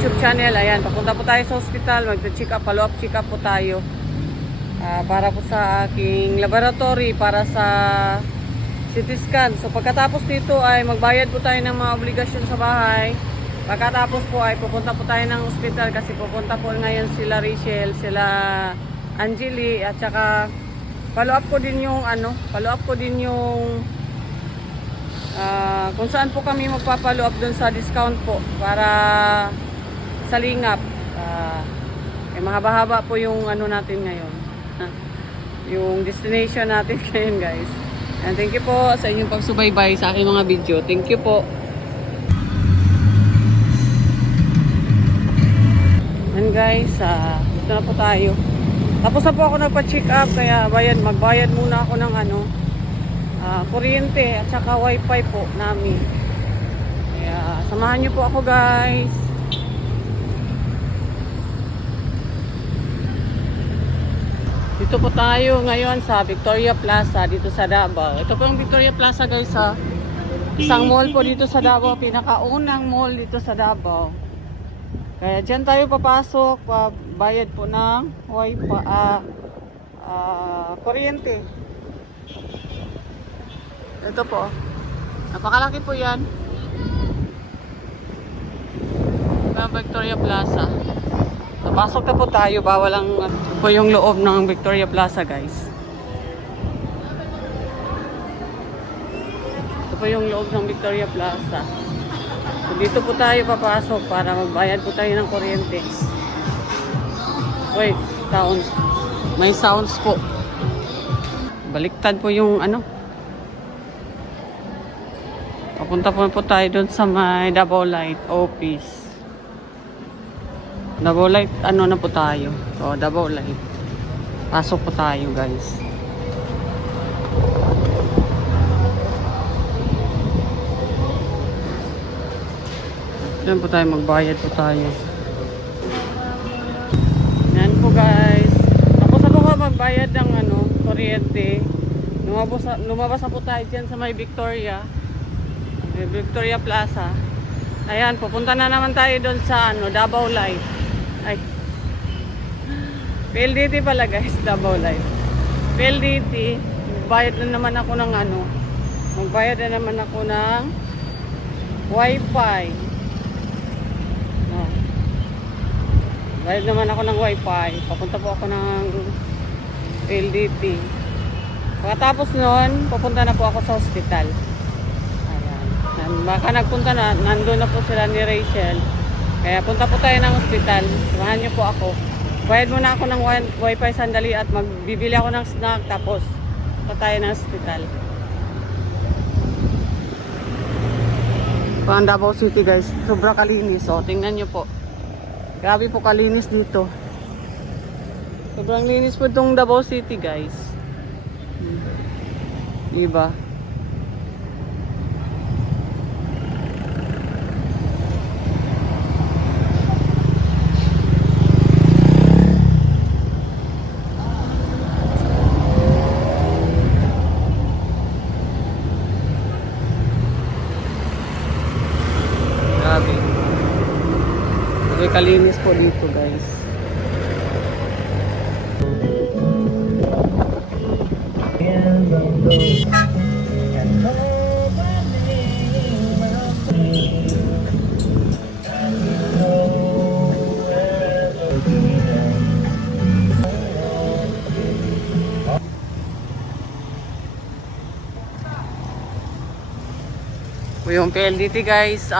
YouTube channel. Ayan, papunta po tayo sa hospital. Mag-check up, follow up check up po tayo. Para po sa aking laboratory, para sa CT scan. So pagkatapos nito ay magbayad po tayo ng mga obligasyon sa bahay. Pagkatapos po ay pupunta po tayo ng hospital kasi pupunta po ngayon sila Rachel, sila Angeli, at saka follow up ko din yung kung saan po kami magpa-follow up dun sa discount po para sa Lingap. Mahaba-haba po yung natin ngayon. Yung destination natin ngayon, guys. And thank you po sa inyong pagsubaybay sa aking mga video. Thank you po. And guys, dito na po tayo. Tapos na po ako nagpa-check up, kaya magbayad muna ako ng kuryente at saka wifi po namin. Kaya samahan niyo po ako, guys. Dito po tayo ngayon sa Victoria Plaza dito sa Davao. Ito po yung Victoria Plaza, guys, sa isang mall po dito sa Davao, pinakaunang mall dito sa Davao. Kaya dyan tayo papasok, bayad po ng wifi, kuryente. Ito po. Napakalaki po yan. Victoria Plaza. Napasok na po tayo. Bawal ang po yung loob ng Victoria Plaza, guys. Ito po yung loob ng Victoria Plaza. So, dito po tayo papasok para magbayad po tayo ng kuryente. Wait, sounds. May sounds po. Baliktad po yung Papunta po tayo doon sa may Davao Light office. Davao Light, na po tayo. So, Davao Light. Pasok po tayo, guys. Yan po tayo, magbayad po tayo. Yan po, guys. Tapos na po ko magbayad ng kuryente. Lumabas na po tayo dyan sa may Victoria Plaza. Ayan, pupunta na naman tayo doon sa Davao Light. Ay, PLDT pala, guys, Davao Light. PLDT, magbayad na naman ako ng wifi. Bayad naman ako ng wifi. Papunta po ako ng PLDT. Pagkatapos nun, pupunta na po ako sa hospital. Baka nagpunta na, nandun na po sila ni Rachel. Kaya punta po tayo ng hospital. Samahan niyo po ako. Bayad muna ako ng wifi sandali at magbibili ako ng snack. Tapos punta tayo ng hospital. Pang Davao City, guys. Sobra kalinis. O, tingnan niyo po. Grabe po kalinis dito. Sobrang linis po itong Davao City, guys. Diba? Grabe kalinis po dito, guys. Yung PLDT, guys,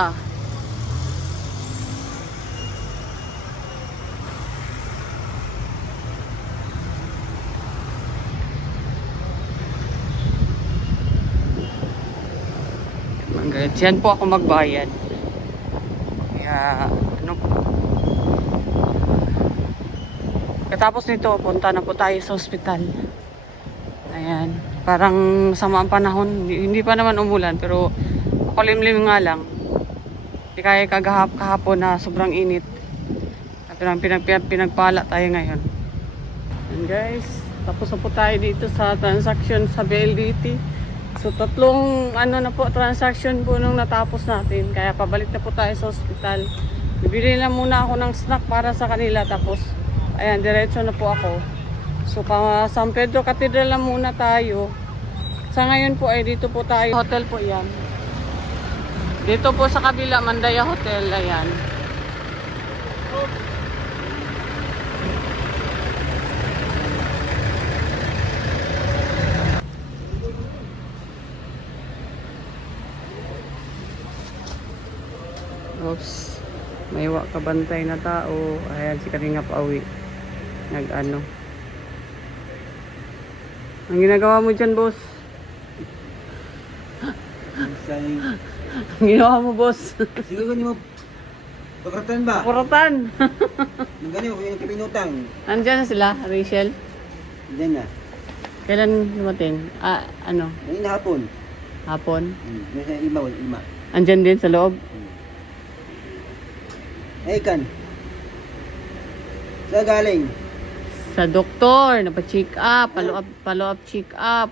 diyan po ako magbayad. Kaya katapos nito, punta na po tayo sa hospital. Ayan, parang sama ang panahon. Hindi pa naman umulan, pero makulimlim nga lang. Hindi kaya kahapon na sobrang init. Pinagpala tayo ngayon. And guys, tapos na po tayo dito sa transaction sa BLDT. So tatlong transaction po nung natapos natin. Kaya pabalik na po tayo sa hospital. Bibili lang muna ako ng snack para sa kanila. Tapos, ayan, diretso na po ako. So, pa San Pedro Cathedral lang muna tayo. Sa ngayon po ay dito po tayo. Hotel po yan. Dito po sa kabila, Mandaya Hotel. Ayan. Oops. May kabantay na tao. Ayan, si Kalinga Pauwi. Nag-ano. Ang ginagawa mo dyan, boss? Ang ginawa mo, boss? Siguro mo, pakuratan ba? Kuratan. Nang ganyan, kung yung kapinutang. Andiyan na sila, Rachel. Diyan na. Kailan dumating? Ano? Ngayon na hapon. Hapon? Nasa lima, wala lima. Andyan din sa loob? Kan. Sa galing. Sa doktor, napa-check up, follow up check up.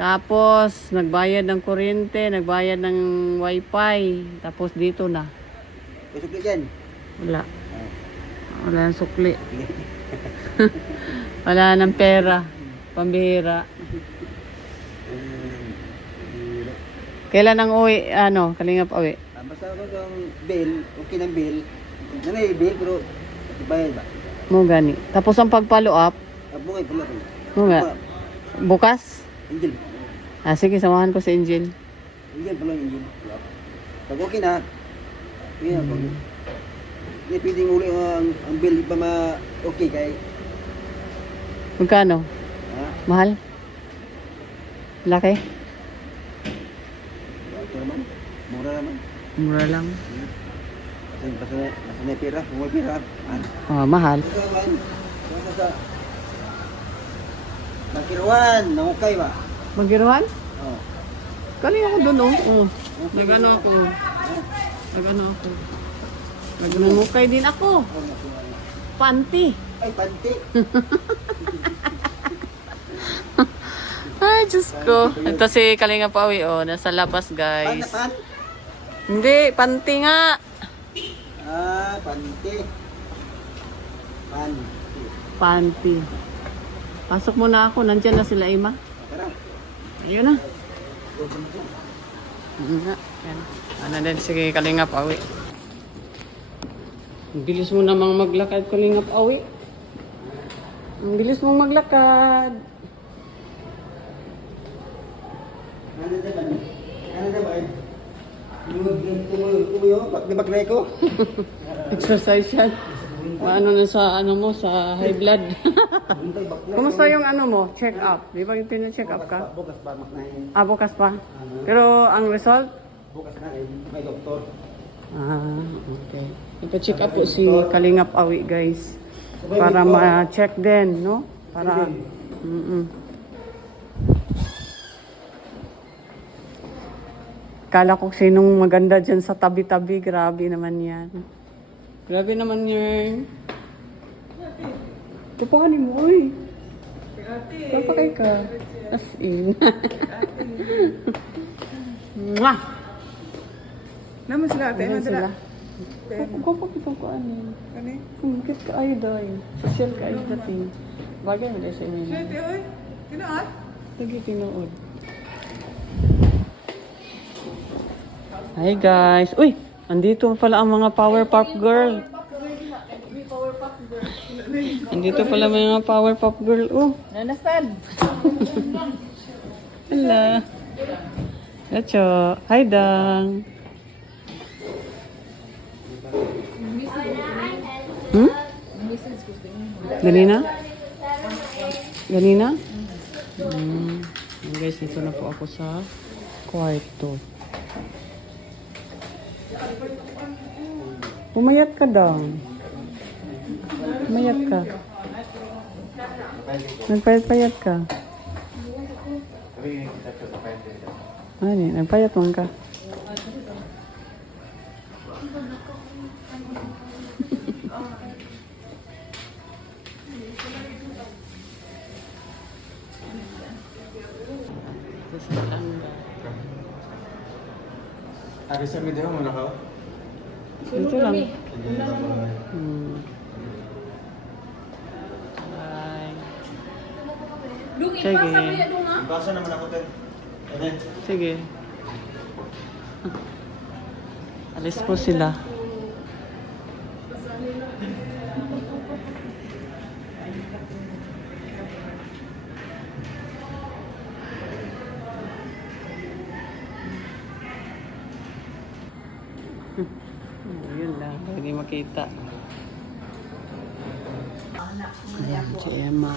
Tapos, nagbayad ng kuryente, nagbayad ng wifi. Tapos dito na. Pasok dyan. Wala. Wala ng sukli. Wala ng pera. Pambihira. Kailan ang uwi? Kalingap uwi? Basta ako ng bill, okay ng bill. Nanay bill, pero bayad ba? Mo gani. Tapos ang pag-follow up, Bungay, pala. mo nga. Bukas? Angel. Sige, samahan ko si Angel. Angel, pala Angel. Pag okay na, yun na. Hindi pwedeng uli ang bill pa okay kay. Magkano? Ha? Mahal? Laki? Ito naman. Mura naman. Mura lang. Basta na pera, kung may pera. Mahal. Ito naman, basta sa Nakiruan, nangukay ba? Magiruan? Oo. Kaling ako doon, oh. Nag-ano ako. Nagmumukay din ako. Panty. Ay, panty. Ay, Diyos ko. Ito si Kalinga Pawi, nasa labas, guys. Pan? Hindi, panty nga. Panty. Panty. Pasok muna ako. Nandiyan na sila, Ima. Tara. Ayun na. Yan. Ano din, sige, Kalinga Pawi. Ang bilis mo namang maglakad, Kalinga Pawi. Ang bilis mong maglakad. Ano ba? Tumuyo, baknay ko. Exercise yan. Ano na sa mo, sa high blood. Kumusta yung mo, check up? Di ba yung pina-check up ka? Bukas pa, maknahin. Bukas pa. Pero ang result? Bukas na, may doktor. Okay. Ipa-check up po si Kalingap Awi, guys. Para ma-check din, no? Para... Kala ko sinong maganda dyan sa tabi-tabi. Grabe naman yan. Grabe naman yan. Tupahanin mo, uy. Papakay ka. As in. Mwah! Naman sila ate, Ayan sila. madala. Gwapo kitang ko ano. Kani? Kit ka ayo doy. Social ka ayo dating. Bagay mo dahil sa inyo. Ate, oy. Tinoon? Lagi tinuod. Hi guys. Uy! Andito pala ang mga Powerpuff Girl. Andito pala mga Powerpuff Girl. Understand? Hello. Lecho. Hi Dang. Ganina? Ganina? Guys, dito na po ako sa kwarto. Pumayat ka daw. Pumayat ka. Nagpayat-payat ka. Ano yun? Nagpayat man ka. Ari sa video mo na ka? Dito lang. Bye. Sige. Basa naman ako, Ted. Ano? Sige. Alis po sila. Yun lang, hindi makita. Si Emma.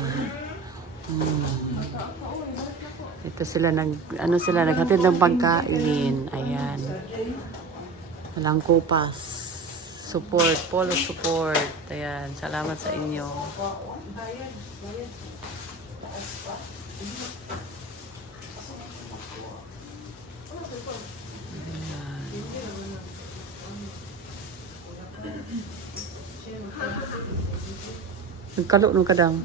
Ito sila naghatid ng pagkain. Ayan. Walang kupas. Support, polo support. Ayan, salamat sa inyo. Nagkalo nung kadang.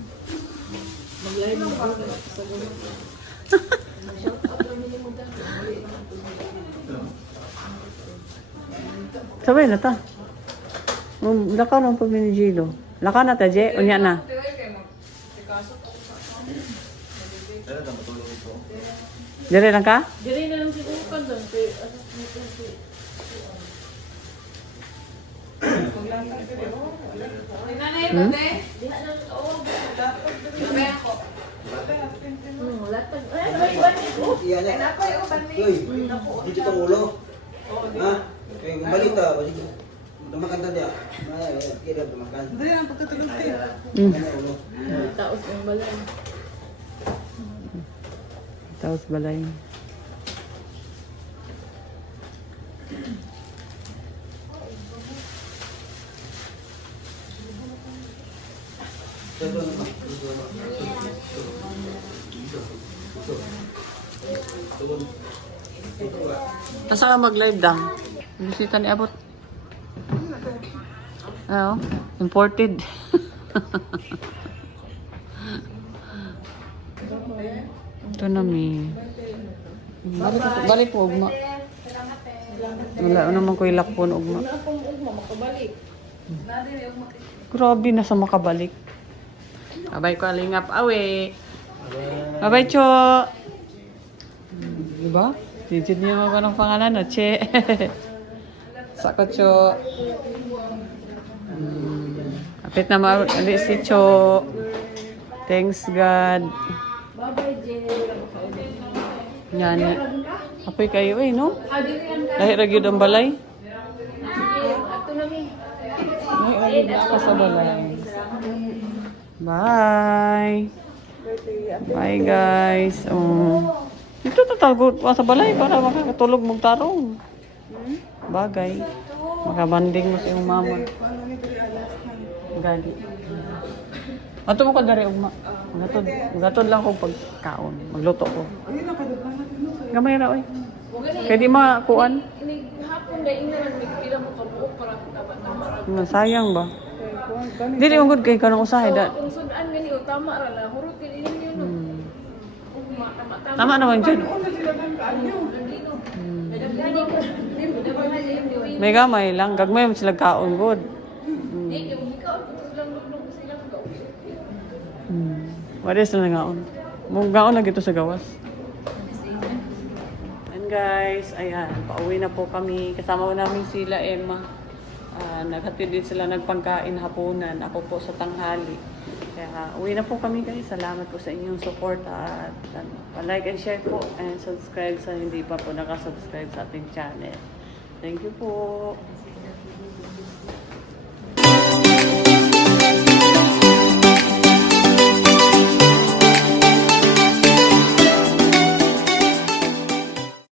Sabay na ta. Lakaw ng paminigilo. Lakaw na ta, Je. Unya na. Dire lang ka? Diri na lang siguro ka doon. Iyan na. Uy, dito itong ulo. Ha? Kaya balita, tumakan dia. Kira tumakan. Diri ang pagkatulog tayo. Ulo. Taos ang balay. Tapos balay. Nasa ka mag-live dang? Bisita ni Abot. Oo, imported. Ito na mi. Balik po, ugma. Wala naman ko ilakpon, ugma. Grabe na sa makabalik. Abay ko alingap awe. Abay cho. Diba? Digit niya mo ng pangalan, no? Che. Sako cho. Kapit na maalit si Cho. Thanks God. Bye-bye, Jay. Yan. Apoy kayo eh, no? Lahir ra gyud ang balay. Ato na mi. Lahir ra gyud ka sa balay. Bye. Bye guys. Ito tatago pa sa balay para makakatulog mong tarong. Bagay. Makabanding mo sa iyong mama. Gani. Ato mo ka dari ugma. Gatod lang kong pagkaon. Magluto ko. Gamay ra oy. Kaya di makuan. Hapon na inaran pila mo kabuok para tama. Sayang ba? Dili mo gud kay kanang usahay da. Kung sudan gani o tama ra la hurot kini ninyo no. Tama naman jud. May gamay lang, gagmay mo sila kaon gud. What is na ngaon? Mong gaon na gito sa gawas. And guys, ayan, pauwi na po kami. Kasama namin sila Emma. Naghatid din sila nagpangkain hapunan. Ako po sa tanghali. Kaya uwi na po kami guys. Salamat po sa inyong support at like and share po and subscribe sa hindi pa po nakasubscribe sa ating channel. Thank you po.